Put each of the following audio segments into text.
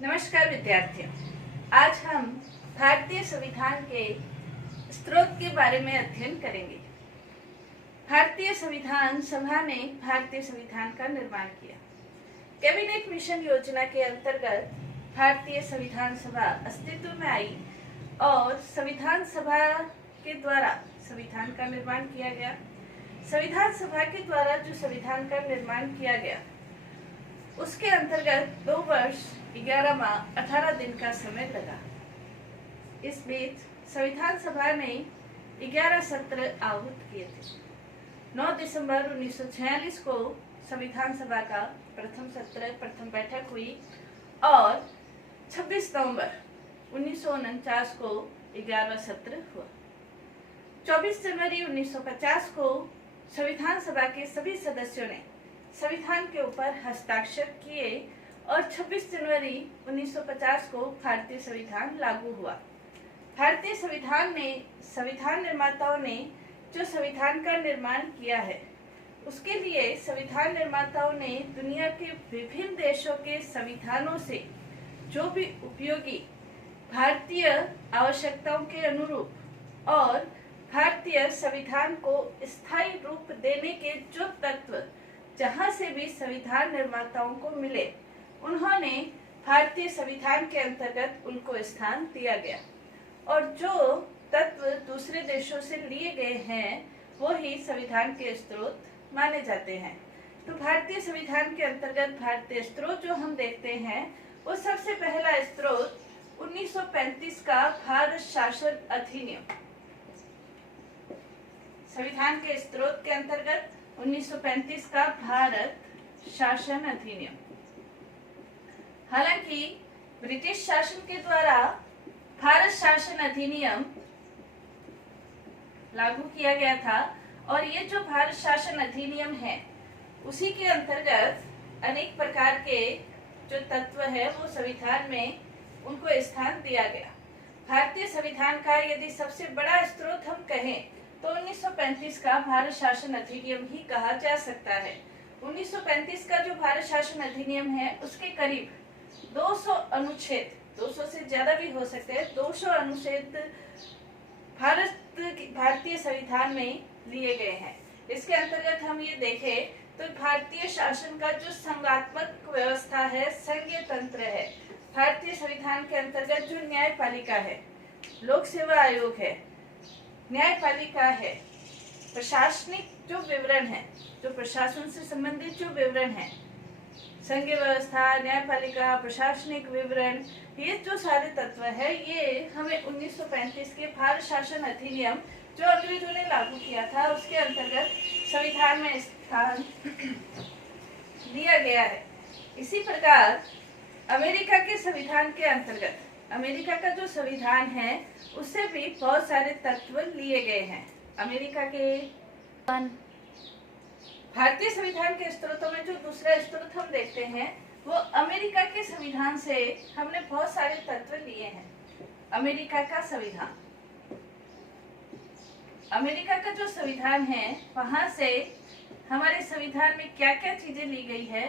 नमस्कार विद्यार्थियों, आज हम भारतीय संविधान के स्रोत के बारे में अध्ययन करेंगे। भारतीय संविधान सभा ने भारतीय संविधान का निर्माण किया। कैबिनेट मिशन योजना के अंतर्गत भारतीय संविधान सभा अस्तित्व में आई और संविधान सभा के द्वारा संविधान का निर्माण किया गया। संविधान सभा के द्वारा जो संविधान का निर्माण किया गया उसके अंतर्गत 2 वर्ष 11 माह 18 दिन का समय लगा। इस बीच संविधान सभा ने 11 सत्र आहूत किए थे। 9 दिसंबर 1946 को संविधान सभा का प्रथम बैठक हुई और 26 नवंबर 1949 को 11वां सत्र हुआ। 24 जनवरी 1950 को संविधान सभा के सभी सदस्यों ने संविधान के ऊपर हस्ताक्षर किए और 26 जनवरी 1950 को भारतीय संविधान लागू हुआ। भारतीय संविधान निर्माताओं ने जो संविधान का निर्माण किया है उसके लिए संविधान निर्माताओं ने दुनिया के विभिन्न देशों के संविधानों से जो भी उपयोगी भारतीय आवश्यकताओं के अनुरूप और भारतीय संविधान को स्थायी रूप देने के जो तत्व जहां से भी संविधान निर्माताओं को मिले उन्होंने भारतीय संविधान के अंतर्गत उनको स्थान दिया गया और जो तत्व दूसरे देशों से लिए गए हैं वो ही संविधान के स्रोत माने जाते हैं। तो भारतीय संविधान के अंतर्गत भारतीय स्रोत जो हम देखते हैं वो सबसे पहला स्रोत 1935 का भारत शासन अधिनियम। संविधान के स्रोत के अंतर्गत 1935 का भारत शासन अधिनियम। हालांकि ब्रिटिश शासन के द्वारा भारत शासन अधिनियम लागू किया गया था और ये जो भारत शासन अधिनियम है उसी के अंतर्गत अनेक प्रकार के जो तत्व है वो संविधान में उनको स्थान दिया गया। भारतीय संविधान का यदि सबसे बड़ा स्रोत हम कहें तो 1935 का भारत शासन अधिनियम ही कहा जा सकता है। 1935 का जो भारत शासन अधिनियम है उसके करीब 200 अनुच्छेद, 200 से ज्यादा भी हो सकते हैं, 200 अनुच्छेद भारतीय संविधान में लिए गए हैं। इसके अंतर्गत हम ये देखें तो भारतीय शासन का जो संघात्मक व्यवस्था है, संघीय तंत्र है, भारतीय संविधान के अंतर्गत जो न्यायपालिका है, लोक सेवा आयोग है, न्यायपालिका है, प्रशासनिक जो विवरण है, जो प्रशासन से संबंधित जो विवरण है, संघीय व्यवस्था, न्यायपालिका, प्रशासनिक विवरण, ये जो सारे तत्व है ये हमें 1935 के भारत शासन अधिनियम जो अंग्रेजों ने लागू किया था उसके अंतर्गत संविधान में स्थान दिया गया है। इसी प्रकार अमेरिका के संविधान के अंतर्गत अमेरिका का जो संविधान है उससे भी बहुत सारे तत्व लिए गए हैं। अमेरिका के भारतीय संविधान के स्रोतों में जो दूसरा स्रोत हम देखते हैं वो अमेरिका के संविधान से हमने बहुत सारे तत्व लिए हैं। अमेरिका का संविधान, अमेरिका का जो संविधान है वहां से हमारे संविधान में क्या क्या चीजें ली गई है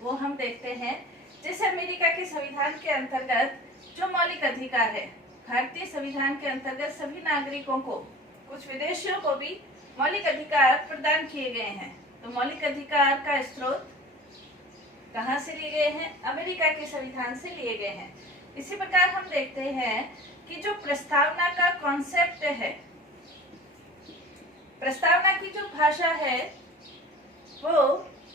वो हम देखते हैं। जैसे अमेरिका के संविधान के अंतर्गत जो मौलिक अधिकार है, भारतीय संविधान के अंतर्गत सभी नागरिकों को, कुछ विदेशियों को भी मौलिक अधिकार प्रदान किए गए हैं। तो मौलिक अधिकार का स्रोत कहाँ से लिए गए हैं? अमेरिका के संविधान से लिए गए हैं। इसी प्रकार हम देखते हैं कि जो प्रस्तावना का कॉन्सेप्ट है, प्रस्तावना की जो भाषा है वो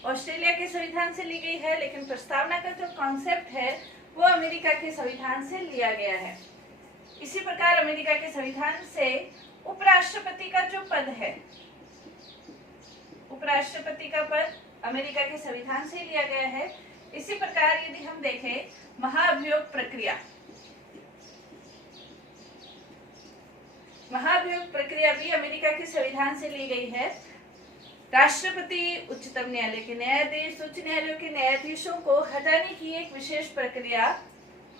ऑस्ट्रेलिया के संविधान से ली गई है, लेकिन प्रस्तावना का जो कॉन्सेप्ट है वो अमेरिका के संविधान से लिया गया है। इसी प्रकार अमेरिका के संविधान से उपराष्ट्रपति का जो पद है, उपराष्ट्रपति का पद अमेरिका के संविधान से लिया गया है। इसी प्रकार यदि हम देखें महाभियोग प्रक्रिया, महाभियोग प्रक्रिया भी अमेरिका के संविधान से ली गई है। राष्ट्रपति, उच्चतम न्यायालय के न्यायाधीश, उच्च न्यायालयों के न्यायाधीशों को हटाने की एक विशेष प्रक्रिया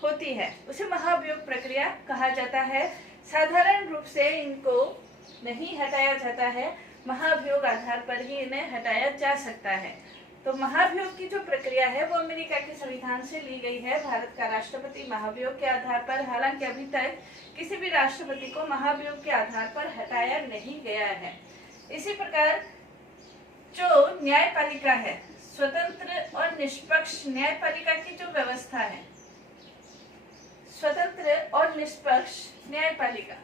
होती है, उसे महाभियोग प्रक्रिया कहा जाता है। साधारण रूप से इनको नहीं हटाया जाता है, महाभियोग आधार पर ही इन्हें हटाया जा सकता है। तो महाभियोग की जो प्रक्रिया है वो अमेरिका के संविधान से ली गई है। भारत का राष्ट्रपति महाभियोग के आधार पर, हालांकि अभी तक किसी भी राष्ट्रपति को महाभियोग के आधार पर हटाया नहीं गया है। इसी प्रकार जो न्यायपालिका है, स्वतंत्र और निष्पक्ष न्यायपालिका की जो व्यवस्था है, स्वतंत्र और निष्पक्ष न्यायपालिका,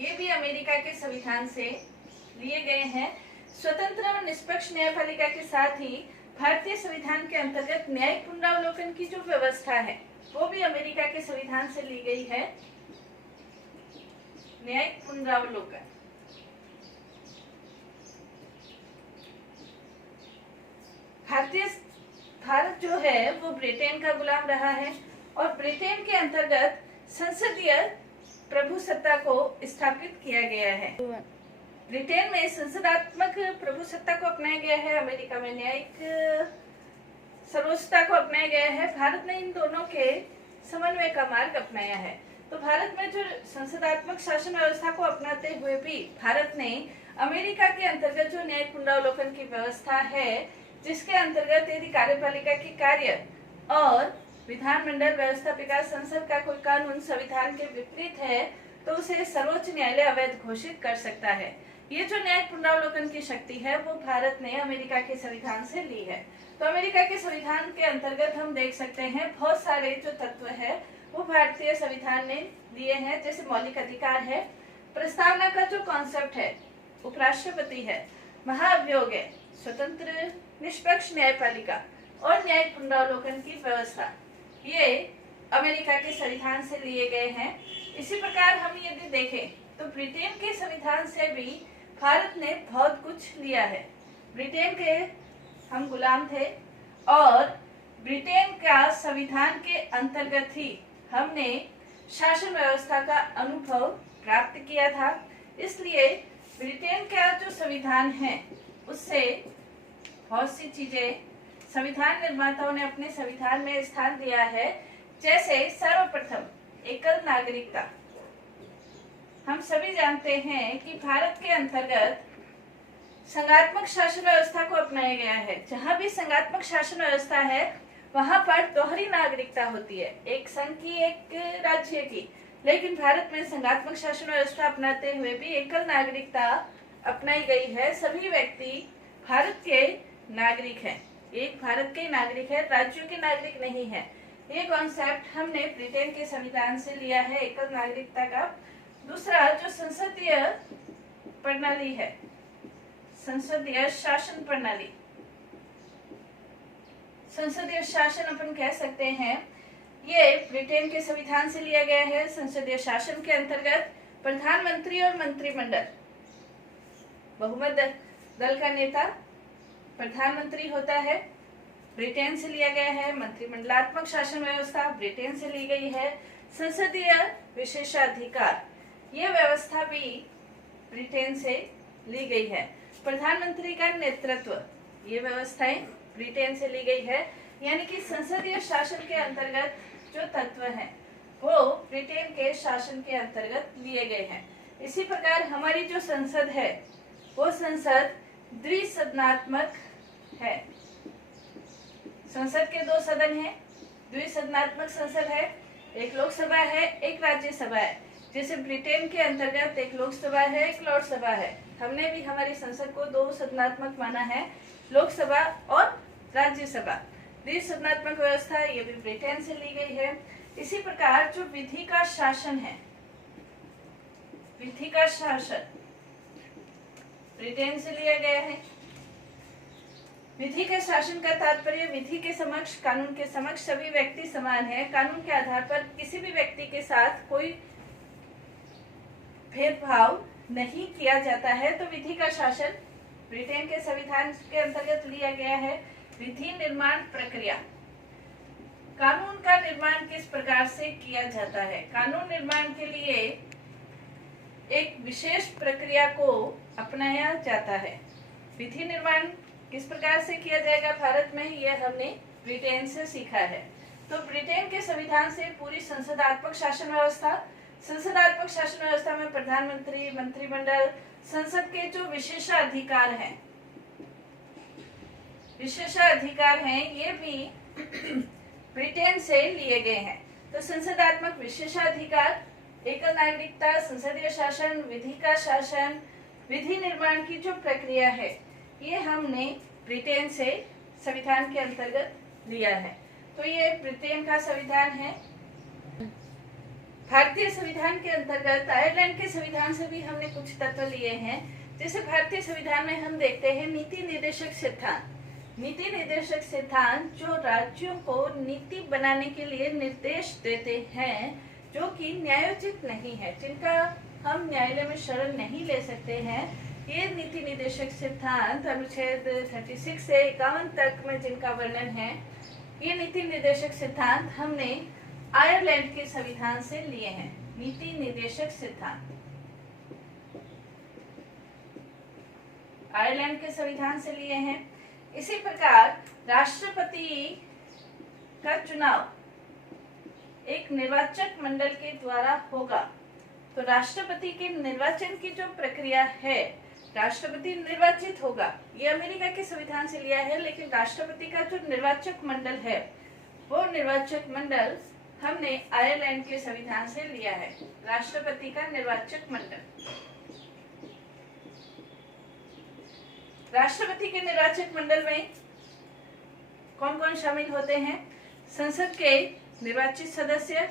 ये भी अमेरिका के संविधान से लिए गए हैं। स्वतंत्र और निष्पक्ष न्यायपालिका के साथ ही भारतीय संविधान के अंतर्गत न्यायिक पुनरावलोकन की जो व्यवस्था है वो भी अमेरिका के संविधान से ली गई है। न्यायिक पुनरावलोकन, भारत जो है वो ब्रिटेन का गुलाम रहा है और ब्रिटेन के अंतर्गत संसदीय प्रभुसत्ता को स्थापित किया गया है। ब्रिटेन में संसदात्मक प्रभुसत्ता को अपनाया गया है, अमेरिका में न्यायिक सर्वोच्चता को अपनाया गया है। भारत ने इन दोनों के समन्वय का मार्ग अपनाया है। तो भारत में जो संसदात्मक शासन व्यवस्था को अपनाते हुए भी भारत ने अमेरिका के अंतर्गत जो न्यायिक पुनरावलोकन की व्यवस्था है, जिसके अंतर्गत यदि कार्यपालिका की कार्य और विधानमंडल व्यवस्थापिका संसद का कोई कानून संविधान के विपरीत है तो उसे सर्वोच्च न्यायालय अवैध घोषित कर सकता है। ये जो न्यायिक पुनरावलोकन की शक्ति है वो भारत ने अमेरिका के संविधान से ली है। तो अमेरिका के संविधान के अंतर्गत हम देख सकते हैं बहुत सारे जो तत्व है वो भारतीय संविधान ने लिए हैं, जैसे मौलिक अधिकार है, प्रस्तावना का जो कॉन्सेप्ट है, उपराष्ट्रपति है, महाअभियोग है, स्वतंत्र निष्पक्ष न्यायपालिका और न्यायिक पुनरावलोकन की व्यवस्था, ये अमेरिका के संविधान से लिए गए हैं। इसी प्रकार हम यदि देखें तो ब्रिटेन के संविधान से भी भारत ने बहुत कुछ लिया है। ब्रिटेन के हम गुलाम थे और ब्रिटेन का संविधान के अंतर्गत ही हमने शासन व्यवस्था का अनुभव प्राप्त किया था। इसलिए ब्रिटेन का जो संविधान है उससे बहुत सी चीजें संविधान निर्माताओं ने अपने संविधान में स्थान दिया है। जैसे सर्वप्रथम एकल नागरिकता। हम सभी जानते हैं कि भारत के अंतर्गत संघात्मक शासन व्यवस्था को अपनाया गया है। जहां भी संघात्मक शासन व्यवस्था है वहां पर दोहरी नागरिकता होती है, एक संघ की एक राज्य की। लेकिन भारत में संघात्मक शासन व्यवस्था अपनाते हुए भी एकल नागरिकता अपनाई गई है। सभी व्यक्ति भारत के नागरिक हैं, एक भारत के नागरिक है, राज्यों के नागरिक नहीं है। ये कॉन्सेप्ट हमने ब्रिटेन के संविधान से लिया है, एकल नागरिकता का। दूसरा जो संसदीय प्रणाली है, संसदीय शासन प्रणाली, संसदीय शासन अपन कह सकते हैं, ये ब्रिटेन के संविधान से लिया गया है। संसदीय शासन के अंतर्गत प्रधानमंत्री और मंत्रिमंडल, बहुमत दल का नेता प्रधानमंत्री होता है, ब्रिटेन से लिया गया है। मंत्रिमंडलात्मक शासन व्यवस्था ब्रिटेन से ली गई है। संसदीय विशेषाधिकार, ये व्यवस्था भी ब्रिटेन से ली गई है। प्रधानमंत्री का नेतृत्व, ये व्यवस्थाएं ब्रिटेन से ली गई है। यानी कि संसदीय शासन के अंतर्गत जो तत्व हैं वो ब्रिटेन के शासन के अंतर्गत लिए गए हैं। इसी प्रकार हमारी जो संसद है वो संसद द्विसदनात्मक है। संसद के दो सदन हैं, द्विसदनात्मक संसद है, एक लोकसभा है, एक राज्यसभा है। जैसे ब्रिटेन के अंतर्गत एक लोकसभा है, एक लोकसभा है। हमने भी हमारी संसद को दो सदनात्मक माना है, लोकसभा और राज्यसभा। द्विसदनात्मक व्यवस्था ये भी ब्रिटेन से ली गई है। इसी प्रकार जो विधि का शासन है, विधि का शासन ब्रिटेन से लिया गया है। विधि के शासन का तात्पर्य विधि के समक्ष, कानून के समक्ष सभी व्यक्ति समान है। कानून के आधार पर किसी भी व्यक्ति के साथ कोई भेदभाव नहीं किया जाता है। तो विधि का शासन ब्रिटेन के संविधान के अंतर्गत लिया गया है। विधि निर्माण प्रक्रिया, कानून का निर्माण किस प्रकार से किया जाता है। कानून निर्माण के लिए एक विशेष प्रक्रिया को अपनाया जाता है। विधि निर्माण किस प्रकार से किया जाएगा भारत में, यह हमने ब्रिटेन से सीखा है। तो ब्रिटेन के संविधान से पूरी संसदात्मक शासन व्यवस्था, संसदात्मक शासन व्यवस्था में प्रधानमंत्री, मंत्रिमंडल, संसद के जो विशेषाधिकार हैं विशेषाधिकार हैं ये भी ब्रिटेन से लिए गए हैं। तो संसदात्मक विशेषाधिकार, एकल नागरिकता, संसदीय शासन, विधि का शासन, विधि निर्माण की जो प्रक्रिया है ये हमने ब्रिटेन से संविधान के अंतर्गत लिया है। तो ये ब्रिटेन का संविधान है। भारतीय संविधान के अंतर्गत आयरलैंड के संविधान से भी हमने कुछ तत्व लिए हैं। जैसे भारतीय संविधान में हम देखते हैं नीति निर्देशक सिद्धांत। नीति निर्देशक सिद्धांत जो राज्यों को नीति बनाने के लिए निर्देश देते हैं, जो कि न्यायोचित नहीं है, जिनका हम न्यायालय में शरण नहीं ले सकते हैं। ये नीति निर्देशक सिद्धांत अनुच्छेद 36 से 51 तक में जिनका वर्णन है, ये नीति निर्देशक सिद्धांत हमने आयरलैंड के संविधान से लिए हैं। नीति निर्देशक सिद्धांत आयरलैंड के संविधान से लिए हैं। इसी प्रकार राष्ट्रपति का चुनाव एक निर्वाचक मंडल के द्वारा होगा। तो राष्ट्रपति के निर्वाचन की जो प्रक्रिया है, राष्ट्रपति निर्वाचित होगा। ये अमेरिका के संविधान से लिया है, लेकिन राष्ट्रपति का जो निर्वाचक मंडल है वो निर्वाचक मंडल हमने आयरलैंड के संविधान से लिया है। राष्ट्रपति का निर्वाचक मंडल, राष्ट्रपति के निर्वाचक मंडल में कौन कौन शामिल होते हैं? संसद के निर्वाचित सदस्य,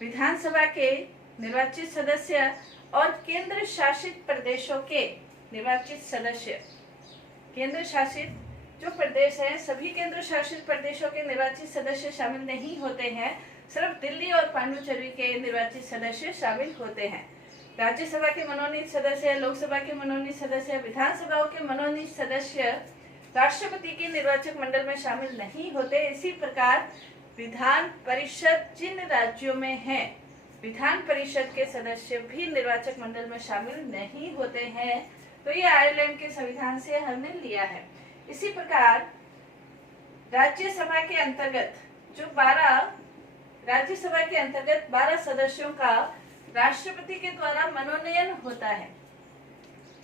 विधानसभा के निर्वाचित सदस्य और केंद्र शासित प्रदेशों के निर्वाचित सदस्य। केंद्र शासित जो प्रदेश है, सभी केंद्र शासित प्रदेशों के निर्वाचित सदस्य शामिल नहीं होते हैं, सिर्फ दिल्ली और पांडुचेरी के निर्वाचित सदस्य शामिल होते हैं। राज्यसभा के मनोनीत सदस्य, लोकसभा के मनोनीत सदस्य, विधानसभाओं के मनोनीत सदस्य राष्ट्रपति के निर्वाचक मंडल में शामिल नहीं होते। इसी प्रकार विधान परिषद जिन राज्यों में है, विधान परिषद के सदस्य भी निर्वाचक मंडल में शामिल नहीं होते हैं। तो ये आयरलैंड के संविधान से हमने लिया है। इसी प्रकार राज्यसभा के अंतर्गत जो 12 सदस्यों का राष्ट्रपति के द्वारा मनोनयन होता है।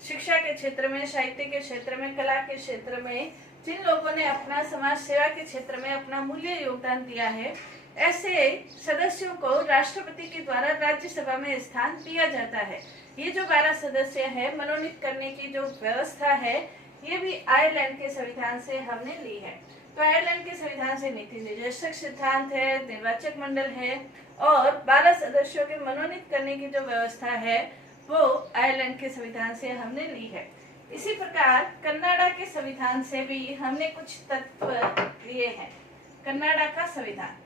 शिक्षा के क्षेत्र में, साहित्य के क्षेत्र में, कला के क्षेत्र में जिन लोगों ने अपना समाज सेवा के क्षेत्र में अपना मूल्य योगदान दिया है, ऐसे सदस्यों को राष्ट्रपति के द्वारा राज्यसभा में स्थान दिया जाता है। ये जो 12 सदस्य है, मनोनीत करने की जो व्यवस्था है, ये भी आयरलैंड के संविधान से हमने ली है। तो आयरलैंड के संविधान से नीति निर्देशक सिद्धांत है, निर्वाचक मंडल है और 12 सदस्यों के मनोनीत करने की जो व्यवस्था है वो आयरलैंड के संविधान से हमने ली है। इसी प्रकार कनाडा के संविधान से भी हमने कुछ तत्व लिए हैं। कनाडा का संविधान,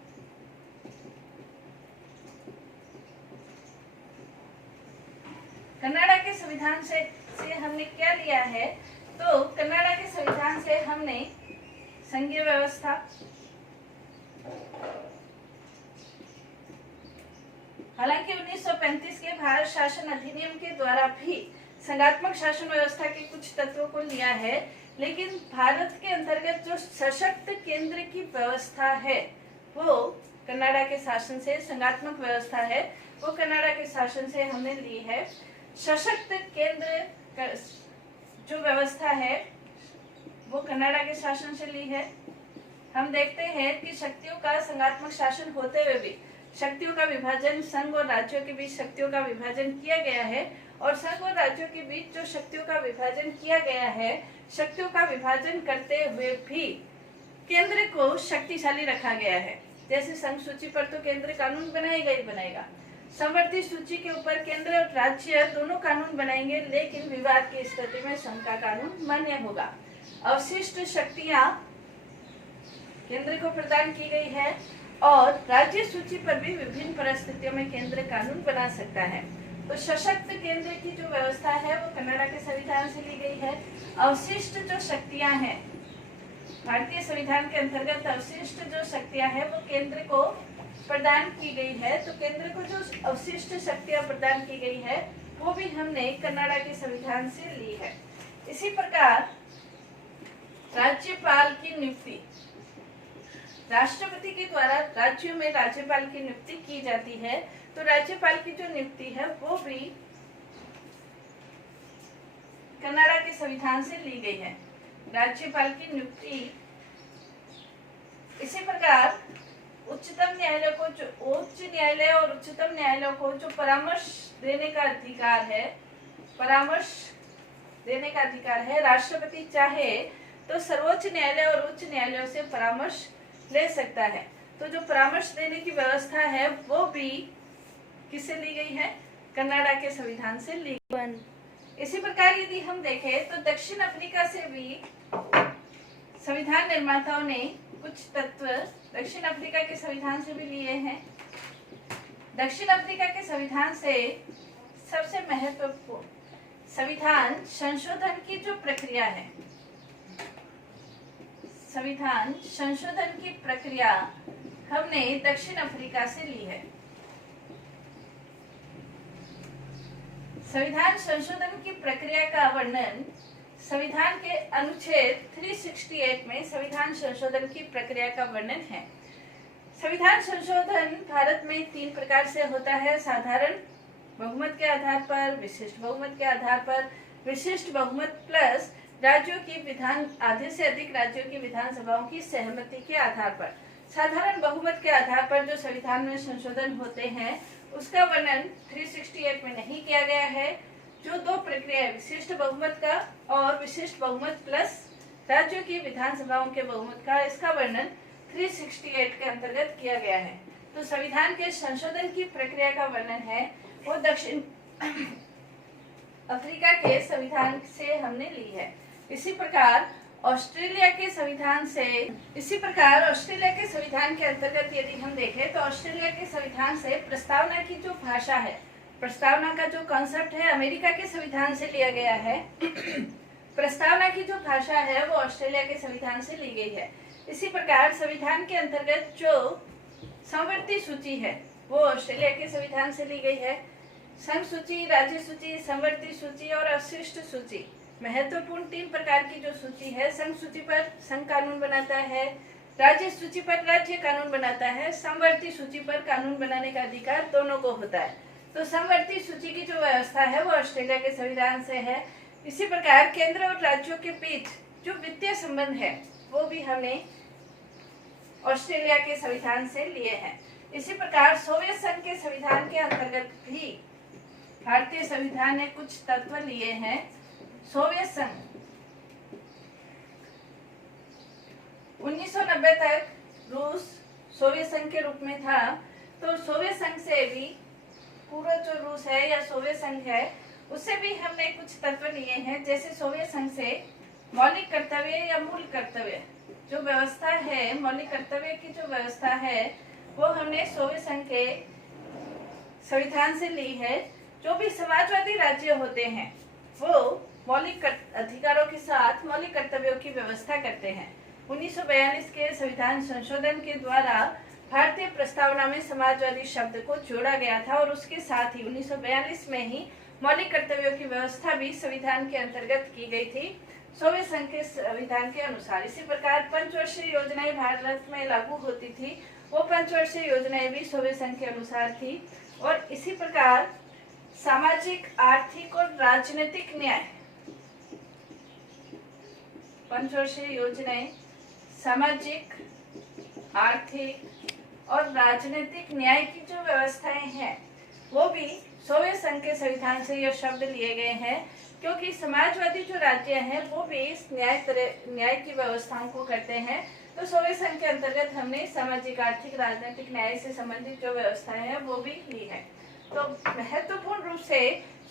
कनाडा के संविधान से हमने क्या लिया है? तो कनाडा के संविधान से हमने संघीय व्यवस्था, हालांकि 1935 के भारत शासन अधिनियम के द्वारा भी संघात्मक शासन व्यवस्था के कुछ तत्वों को लिया है, लेकिन भारत के अंतर्गत जो सशक्त केंद्र की व्यवस्था है वो कनाडा के शासन से, संघात्मक व्यवस्था है वो कनाडा के शासन से हमने ली है। सशक्त केंद्र जो व्यवस्था है वो कनाडा के शासन से ली है। हम देखते हैं कि शक्तियों का संघात्मक शासन होते हुए भी शक्तियों का विभाजन, संघ और राज्यों के बीच शक्तियों का विभाजन किया गया है, और संघ और राज्यों के बीच जो शक्तियों का विभाजन किया गया है, शक्तियों का विभाजन करते हुए भी केंद्र को शक्तिशाली रखा गया है। जैसे संघ सूची पर तो केंद्र कानून बनाएगा ही बनाएगा, समवर्ती सूची के ऊपर केंद्र और राज्य दोनों कानून बनाएंगे, लेकिन विवाद की स्थिति में संघ का कानून मान्य होगा। अवशिष्ट शक्तियां केंद्र को प्रदान की गई है और राज्य सूची पर भी विभिन्न परिस्थितियों में केंद्र कानून बना सकता है। तो सशक्त केंद्र की जो व्यवस्था है वो कनाडा के संविधान से ली गई है। अवशिष्ट जो शक्तियां हैं, भारतीय संविधान के अंतर्गत अवशिष्ट जो शक्तियां हैं वो केंद्र को प्रदान की गई है। तो केंद्र को जो अवशिष्ट शक्तियां प्रदान की गई है वो भी हमने कनाडा के संविधान से ली है। इसी प्रकार राज्यपाल की नियुक्ति, राष्ट्रपति के द्वारा राज्यों में राज्यपाल की नियुक्ति की जाती है। तो राज्यपाल की जो नियुक्ति है वो भी कनाडा के संविधान से ली गई है। राज्यपाल की नियुक्ति। इसी प्रकार उच्चतम न्यायालय को उच्च न्यायालय और उच्चतम न्यायालय को जो परामर्श देने का अधिकार है, परामर्श देने का अधिकार है, राष्ट्रपति चाहे तो सर्वोच्च न्यायालय और उच्च न्यायालयों से परामर्श ले सकता है। तो जो परामर्श देने की व्यवस्था है वो भी किससे ली गई है? कनाडा के संविधान से ली गई। इसी प्रकार यदि हम देखें तो दक्षिण अफ्रीका से भी संविधान निर्माताओं ने कुछ तत्व दक्षिण अफ्रीका के संविधान से भी लिए हैं। दक्षिण अफ्रीका के संविधान से सबसे महत्वपूर्ण संविधान संशोधन की जो प्रक्रिया है, संविधान संशोधन की प्रक्रिया हमने दक्षिण अफ्रीका से ली है। संविधान संशोधन की प्रक्रिया का वर्णन संविधान के अनुच्छेद 368 में संविधान संशोधन की प्रक्रिया का वर्णन है। संविधान संशोधन भारत में 3 प्रकार से होता है: साधारण बहुमत के आधार पर, विशिष्ट बहुमत के आधार पर, विशिष्ट बहुमत प्लस राज्यों की विधान आधे से अधिक राज्यों की विधानसभाओं की सहमति के आधार पर। साधारण बहुमत के आधार पर जो संविधान में संशोधन होते हैं उसका वर्णन 368 में नहीं किया गया है। जो 2 प्रक्रिया विशिष्ट बहुमत का और विशिष्ट बहुमत प्लस राज्यों की विधानसभाओं के बहुमत का, इसका वर्णन 368 के अंतर्गत किया गया है। तो संविधान के संशोधन की प्रक्रिया का वर्णन है वो दक्षिण अफ्रीका के संविधान से हमने ली है। इसी प्रकार ऑस्ट्रेलिया के संविधान के अंतर्गत यदि हम देखें तो ऑस्ट्रेलिया के संविधान से प्रस्तावना की जो भाषा है, प्रस्तावना का जो कॉन्सेप्ट है अमेरिका के संविधान से लिया गया है। प्रस्तावना की जो भाषा है वो ऑस्ट्रेलिया के संविधान से ली गई है। इसी प्रकार संविधान के अंतर्गत जो समवर्ती सूची है वो ऑस्ट्रेलिया के संविधान से ली गई है। संघ सूची, राज्य सूची, समवर्ती सूची और अवशिष्ट सूची, महत्वपूर्ण 3 प्रकार की जो सूची है। संघ सूची पर संघ कानून बनाता है, राज्य सूची पर राज्य कानून बनाता है, समवर्ती सूची पर कानून बनाने का अधिकार दोनों को होता है। तो समवर्ती सूची की जो व्यवस्था है वो ऑस्ट्रेलिया के संविधान से है। इसी प्रकार केंद्र और राज्यों के बीच जो वित्तीय संबंध है वो भी हमने ऑस्ट्रेलिया के संविधान से लिए हैं। इसी प्रकार सोवियत संघ के संविधान के अंतर्गत भी भारतीय संविधान ने कुछ तत्व लिए हैं। सोवियत संघ 1990 तक रूस सोवियत संघ के रूप में था। तो सोवियत संघ से भी पूर्व जो रूस है या सोवियत संघ है उससे भी हमने कुछ तत्व लिए हैं। जैसे सोवियत संघ से मौलिक कर्तव्य या मूल कर्तव्य जो व्यवस्था है, मौलिक कर्तव्य की जो व्यवस्था है वो हमने सोवियत संघ के संविधान से ली है। जो भी समाजवादी राज्य होते हैं वो मौलिक अधिकारों के साथ मौलिक कर्तव्यों की व्यवस्था करते हैं। 1942 के संविधान संशोधन के द्वारा भारतीय प्रस्तावना में समाजवादी शब्द को जोड़ा गया था और उसके साथ ही 1942 में ही मौलिक कर्तव्यों की व्यवस्था भी संविधान के अंतर्गत की गई थी सोवियत संघ के संविधान के अनुसार। इसी प्रकार पंचवर्षीय योजनाएं भारत में लागू होती थी, वो पंचवर्षीय योजनाएं भी सोवियत संघ के अनुसार थी। और इसी प्रकार सामाजिक, आर्थिक और राजनीतिक न्याय, पंचवर्षीय योजनाएं सामाजिक, आर्थिक और राजनीतिक न्याय की जो व्यवस्थाएं हैं वो भी सोवियत संघ के संविधान से यह शब्द लिए गए हैं, क्योंकि समाजवादी जो राज्य हैं वो भी इस न्याय की व्यवस्थाओं को करते हैं। तो सोवियत संघ के अंतर्गत हमने सामाजिक, आर्थिक, राजनीतिक न्याय से संबंधित जो व्यवस्थाएं हैं वो भी ली है। तो महत्वपूर्ण रूप से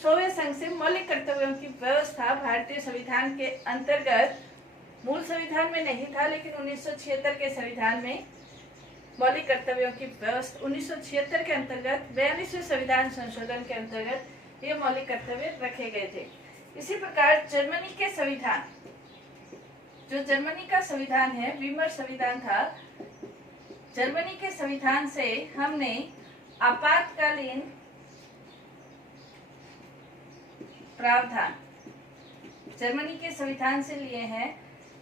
सोवियत संघ से मौलिक कर्तव्यों की व्यवस्था भारतीय संविधान के अंतर्गत मूल संविधान में नहीं था, लेकिन 1976 के संविधान में मौलिक कर्तव्यों की व्यवस्था 1976 के अंतर्गत 42वें संविधान संशोधन के अंतर्गत ये मौलिक कर्तव्य रखे गए थे। इसी प्रकार जर्मनी के संविधान, जो जर्मनी का संविधान है, वीमर संविधान था। जर्मनी के संविधान से हमने आपातकालीन प्रावधान जर्मनी के संविधान से लिए हैं।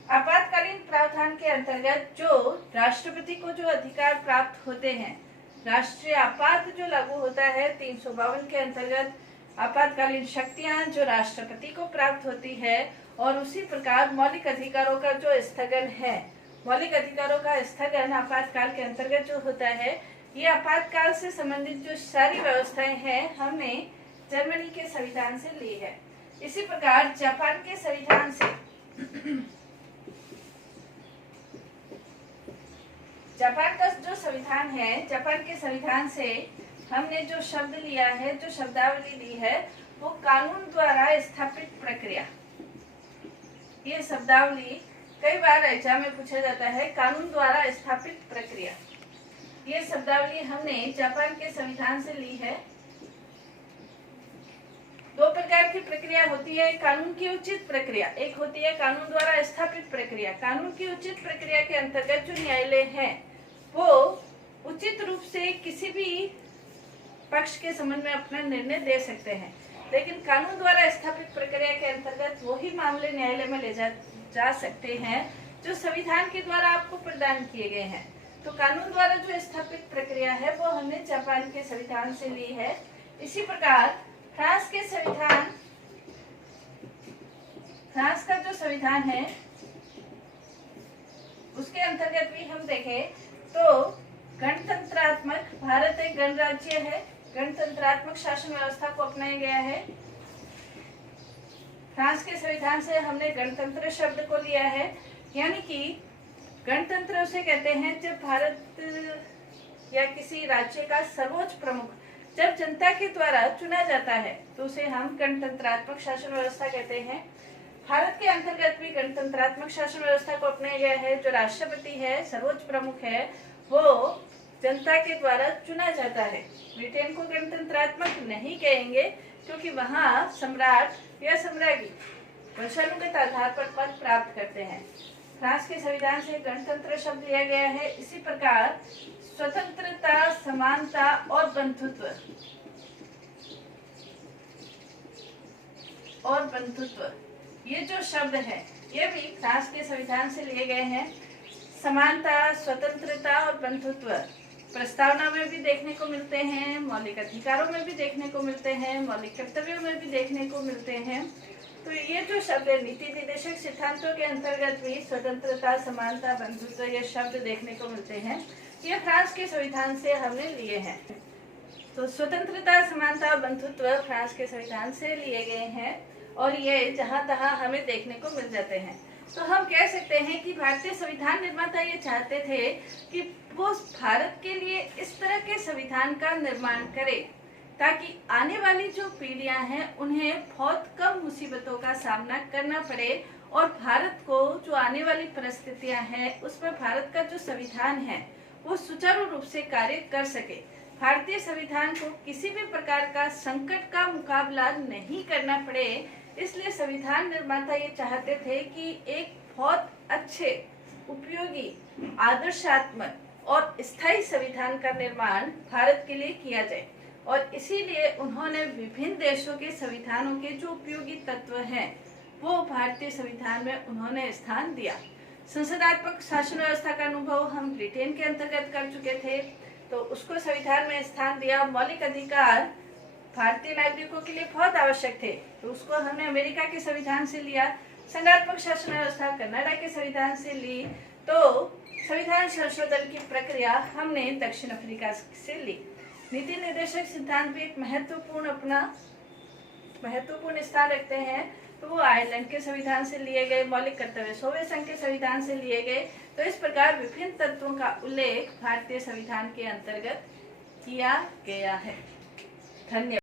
आपातकालीन प्रावधान के अंतर्गत जो राष्ट्रपति को जो अधिकार प्राप्त होते हैं, राष्ट्रीय आपात जो लागू होता है 352 के अंतर्गत आपातकालीन शक्तियां जो राष्ट्रपति को प्राप्त होती है और उसी प्रकार मौलिक अधिकारों का जो स्थगन है, मौलिक अधिकारों का स्थगन आपातकाल के अंतर्गत जो होता है, ये आपातकाल से संबंधित जो सारी व्यवस्थाएं हैं हमने जर्मनी के संविधान से ली है। इसी प्रकार जापान के संविधान से जापान का जो संविधान है, जापान के संविधान से हमने जो शब्द लिया है, जो शब्दावली ली है, वो कानून द्वारा स्थापित प्रक्रिया। ये शब्दावली कई बार एग्जाम में पूछा जाता है, कानून द्वारा स्थापित प्रक्रिया। ये शब्दावली हमने जापान के संविधान से ली है। दो प्रकार की प्रक्रिया होती है, कानून की उचित प्रक्रिया, एक होती है कानून द्वारा स्थापित प्रक्रिया। कानून की उचित प्रक्रिया के अंतर्गत जो न्यायालय है वो उचित रूप से किसी भी पक्ष के संबंध में अपना निर्णय दे सकते हैं, लेकिन कानून द्वारा स्थापित प्रक्रिया के अंतर्गत वही मामले न्यायालय में ले जा सकते हैं जो संविधान के द्वारा आपको प्रदान किए गए हैं। तो कानून द्वारा जो स्थापित प्रक्रिया है वो हमने जापान के संविधान से ली है। इसी प्रकार फ्रांस के संविधान, फ्रांस का जो संविधान है उसके अंतर्गत भी हम देखें तो गणतंत्रात्मक, भारत एक गणराज्य है, गणतंत्रात्मक शासन व्यवस्था को अपनाया गया है। फ्रांस के संविधान से हमने गणतंत्र शब्द को लिया है, यानी कि गणतंत्र उसे कहते हैं जब भारत या किसी राज्य का सर्वोच्च प्रमुख जब जनता के द्वारा चुना जाता है तो उसे हम गणतंत्रात्मक शासन व्यवस्था कहते हैं। भारत के अंतर्गत भी गणतंत्रात्मक शासन व्यवस्था को अपनाया गया है। जो राष्ट्रपति है, सर्वोच्च प्रमुख है, वो जनता के द्वारा चुना जाता है। ब्रिटेन को गणतंत्रात्मक नहीं कहेंगे क्योंकि वहाँ सम्राट या सम्राज्ञी वंशानुगत आधार पर पद प्राप्त करते हैं। फ्रांस के संविधान से गणतंत्र शब्द लिया गया है। इसी प्रकार स्वतंत्रता, समानता और बंधुत्व ये जो शब्द है ये भी फ्रांस के संविधान से लिए गए हैं। समानता, स्वतंत्रता और बंधुत्व प्रस्तावना में भी देखने को मिलते हैं, मौलिक अधिकारों में भी देखने को मिलते हैं, मौलिक कर्तव्यों में भी देखने को मिलते हैं। तो ये जो शब्द है, नीति निर्देशक सिद्धांतों के अंतर्गत भी स्वतंत्रता, समानता, बंधुत्व ये शब्द देखने को मिलते हैं। ये फ्रांस के संविधान से हमने लिए हैं। तो स्वतंत्रता, समानता, बंधुत्व फ्रांस के संविधान से लिए गए हैं और ये जहाँ तहाँ हमें देखने को मिल जाते हैं। तो हम कह सकते हैं कि भारतीय संविधान निर्माता ये चाहते थे कि वो भारत के लिए इस तरह के संविधान का निर्माण करे ताकि आने वाली जो पीढ़ियां हैं उन्हें बहुत कम मुसीबतों का सामना करना पड़े और भारत को जो आने वाली परिस्थितियां हैं उसमें भारत का जो संविधान है वो सुचारू रूप से कार्य कर सके। भारतीय संविधान को किसी भी प्रकार का संकट का मुकाबला नहीं करना पड़े, इसलिए संविधान निर्माता ये चाहते थे कि एक बहुत अच्छे, उपयोगी, आदर्शात्मक और स्थायी संविधान का निर्माण भारत के लिए किया जाए। और इसीलिए उन्होंने विभिन्न देशों के संविधानों के जो उपयोगी तत्व हैं वो भारतीय संविधान में उन्होंने स्थान दिया। संसदात्मक शासन व्यवस्था का अनुभव हम ब्रिटेन के अंतर्गत कर चुके थे, तो उसको संविधान में स्थान दिया। मौलिक अधिकार भारतीय नागरिकों के लिए बहुत आवश्यक थे, तो उसको हमने अमेरिका के संविधान से लिया। संघात्मक शासन व्यवस्था कनाडा के संविधान से ली। तो संविधान संशोधन की प्रक्रिया हमने दक्षिण अफ्रीका से ली। नीति निर्देशक सिद्धांत भी एक महत्वपूर्ण स्थान रखते हैं, तो वो आयरलैंड के संविधान से लिए गए। मौलिक कर्तव्य सोवियत संघ के संविधान से लिए गए। तो इस प्रकार विभिन्न तत्वों का उल्लेख भारतीय संविधान के अंतर्गत किया गया है। धन्यवाद।